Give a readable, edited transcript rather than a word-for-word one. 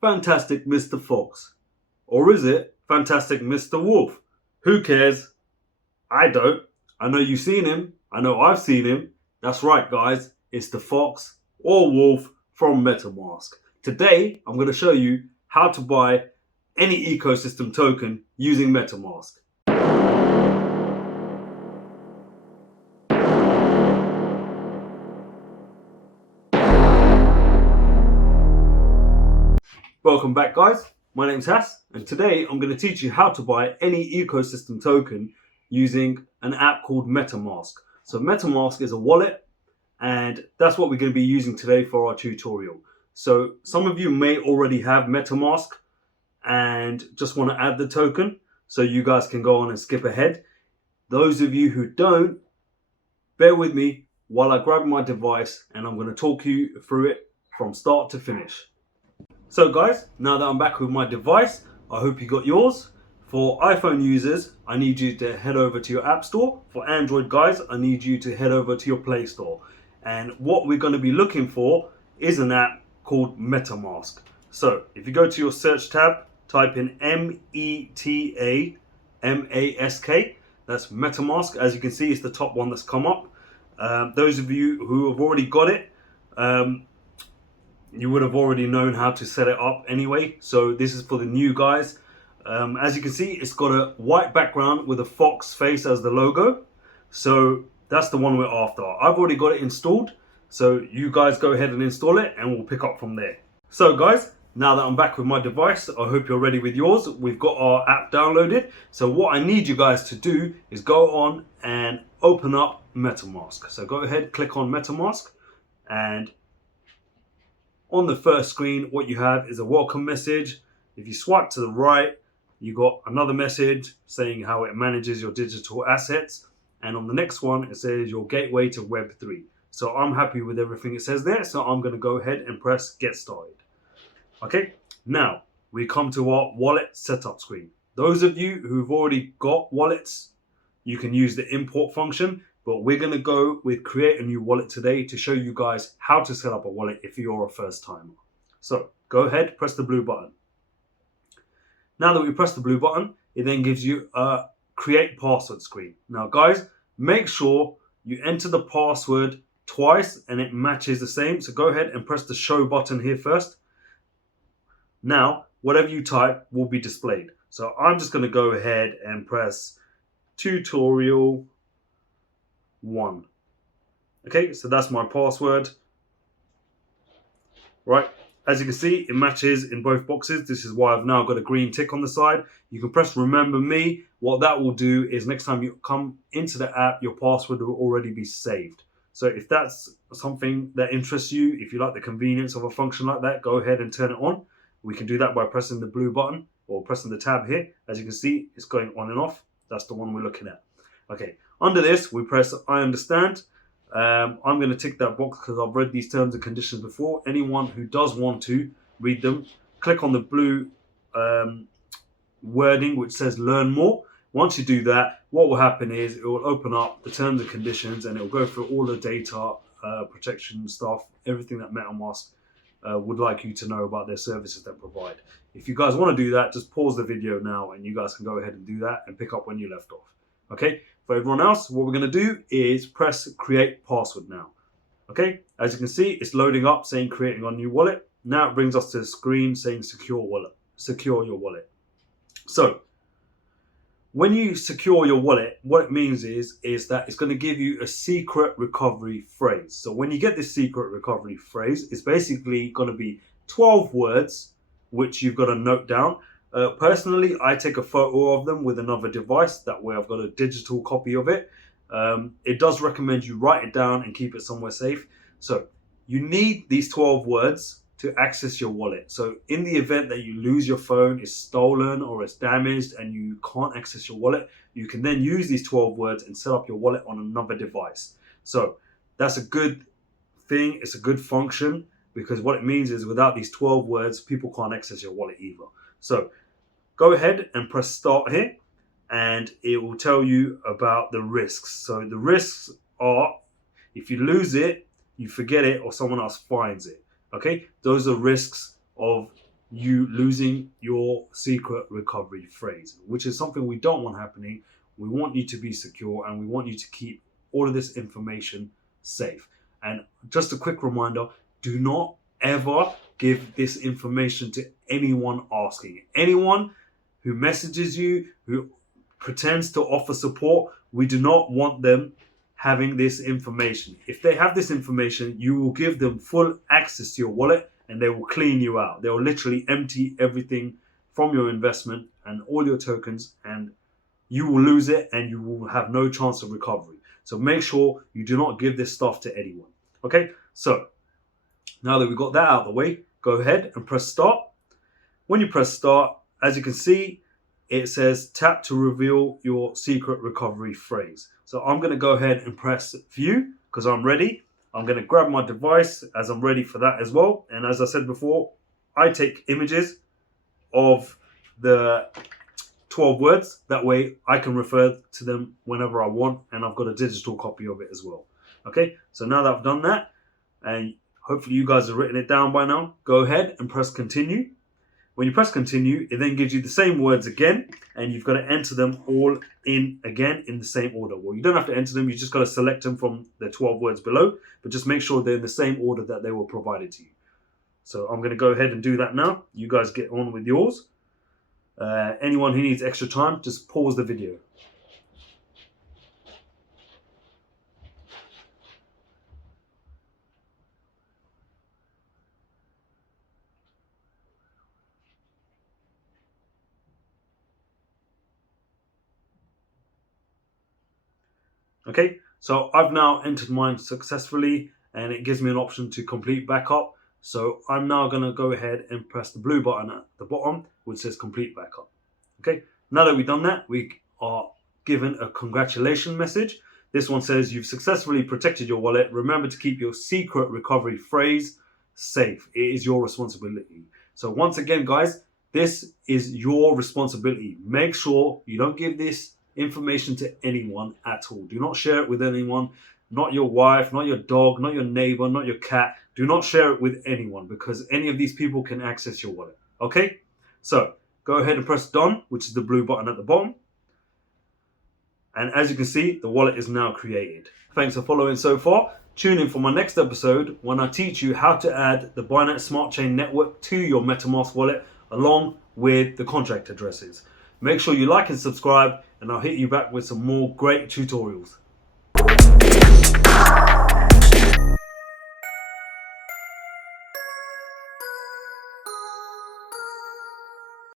Fantastic Mr. Fox? Or is it Fantastic Mr. Wolf? Who cares? I don't. I know you've seen him. I know I've seen him. That's right, guys. It's the fox or wolf from Metamask. Today, I'm going to show you how to buy any ecosystem token using Metamask. Welcome back, guys. My name's Hass, and today I'm going to teach you how to buy any ecosystem token using an app called Metamask. So Metamask is a wallet, and that's what we're going to be using today for our tutorial. So some of you may already have Metamask and just want to add the token, so you guys can go on and skip ahead. Those of you who don't, bear with me while I grab my device and I'm going to talk you through it from start to finish. So guys, now that I'm back with my device, I hope you got yours. For iPhone users, I need you to head over to your App Store. For Android guys, I need you to head over to your Play Store. And what we're going to be looking for is an app called Metamask. So if you go to your search tab, type in METAMASK. That's Metamask. As you can see, it's the top one that's come up. Those of you who have already got it, you would have already known how to set it up anyway. So this is for the new guys. As you can see, it's got a white background with a fox face as the logo. So that's the one we're after. I've already got it installed. So you guys go ahead and install it and we'll pick up from there. So guys, now that I'm back with my device, I hope you're ready with yours. We've got our app downloaded. So what I need you guys to do is go on and open up Metamask. So go ahead, click on Metamask, and on the first screen, what you have is a welcome message. If you swipe to the right, you got another message saying how it manages your digital assets. And on the next one, it says your gateway to Web3. So I'm happy with everything it says there. So I'm going to go ahead and press get started. Okay, now we come to our wallet setup screen. Those of you who've already got wallets, you can use the import function. But we're going to go with create a new wallet today to show you guys how to set up a wallet if you're a first timer. So go ahead, press the blue button. Now that we press the blue button, it then gives you a create password screen. Now guys, make sure you enter the password twice and it matches the same. So go ahead and press the show button here first. Now, whatever you type will be displayed. So I'm just going to go ahead and press tutorial 1. Okay, so that's my password. Right, as you can see, it matches in both boxes. This is why I've now got a green tick on the side. You can press remember me. What that will do is next time you come into the app, your password will already be saved. So if that's something that interests you, if you like the convenience of a function like that, go ahead and turn it on. We can do that by pressing the blue button or pressing the tab here. As you can see, it's going on and off. That's the one we're looking at. Okay, under this, we press I understand. I'm going to tick that box because I've read these terms and conditions before. Anyone who does want to read them, click on the blue wording which says learn more. Once you do that, what will happen is it will open up the terms and conditions and it will go through all the data protection stuff, everything that MetaMask would like you to know about their services that provide. If you guys want to do that, just pause the video now and you guys can go ahead and do that and pick up when you left off. Okay, for everyone else, what we're going to do is press create password now. Okay, as you can see, it's loading up saying creating our new wallet. Now it brings us to the screen saying secure wallet, secure your wallet. So when you secure your wallet, what it means is that it's going to give you a secret recovery phrase. So when you get this secret recovery phrase, it's basically going to be 12 words, which you've got to note down. Personally, I take a photo of them with another device. That way I've got a digital copy of it. It does recommend you write it down and keep it somewhere safe. So you need these 12 words to access your wallet. So in the event that you lose your phone, it's stolen or it's damaged and you can't access your wallet, you can then use these 12 words and set up your wallet on another device. So that's a good thing. It's a good function because what it means is without these 12 words, people can't access your wallet either. So go ahead and press start here and it will tell you about the risks. So the risks are if you lose it, you forget it, or someone else finds it. Okay, those are risks of you losing your secret recovery phrase, which is something we don't want happening. We want you to be secure and we want you to keep all of this information safe. And just a quick reminder, do not ever give this information to anyone asking. Anyone who messages you, who pretends to offer support, we do not want them having this information. If they have this information, you will give them full access to your wallet and they will clean you out. They will literally empty everything from your investment and all your tokens, and you will lose it and you will have no chance of recovery. So make sure you do not give this stuff to anyone. Okay, so now that we've got that out of the way, go ahead and press start. When you press start, as you can see, it says tap to reveal your secret recovery phrase. So I'm going to go ahead and press view because I'm ready. I'm going to grab my device as I'm ready for that as well. And as I said before, I take images of the 12 words. That way I can refer to them whenever I want, and I've got a digital copy of it as well. Okay, so now that I've done that, and hopefully you guys have written it down by now, go ahead and press continue. When you press continue, it then gives you the same words again, and you've got to enter them all in again in the same order. Well, you don't have to enter them, you just got to select them from the 12 words below, but just make sure they're in the same order that they were provided to you. So I'm going to go ahead and do that now. You guys get on with yours. Anyone who needs extra time, just pause the video. Okay, so I've now entered mine successfully and it gives me an option to complete backup. So I'm now going to go ahead and press the blue button at the bottom which says complete backup. Okay, now that we've done that, we are given a congratulations message. This one says you've successfully protected your wallet. Remember to keep your secret recovery phrase safe. It is your responsibility. So once again, guys, this is your responsibility. Make sure you don't give this information to anyone at all. Do not share it with anyone, not your wife, not your dog, not your neighbor, not your cat. Do not share it with anyone because any of these people can access your wallet. Okay, so go ahead and press done, which is the blue button at the bottom, and as you can see, the wallet is now created. Thanks for following so far. Tune in for my next episode when I teach you how to add the Binance Smart Chain network to your Metamask wallet along with the contract addresses. Make sure you like and subscribe, and I'll hit you back with some more great tutorials.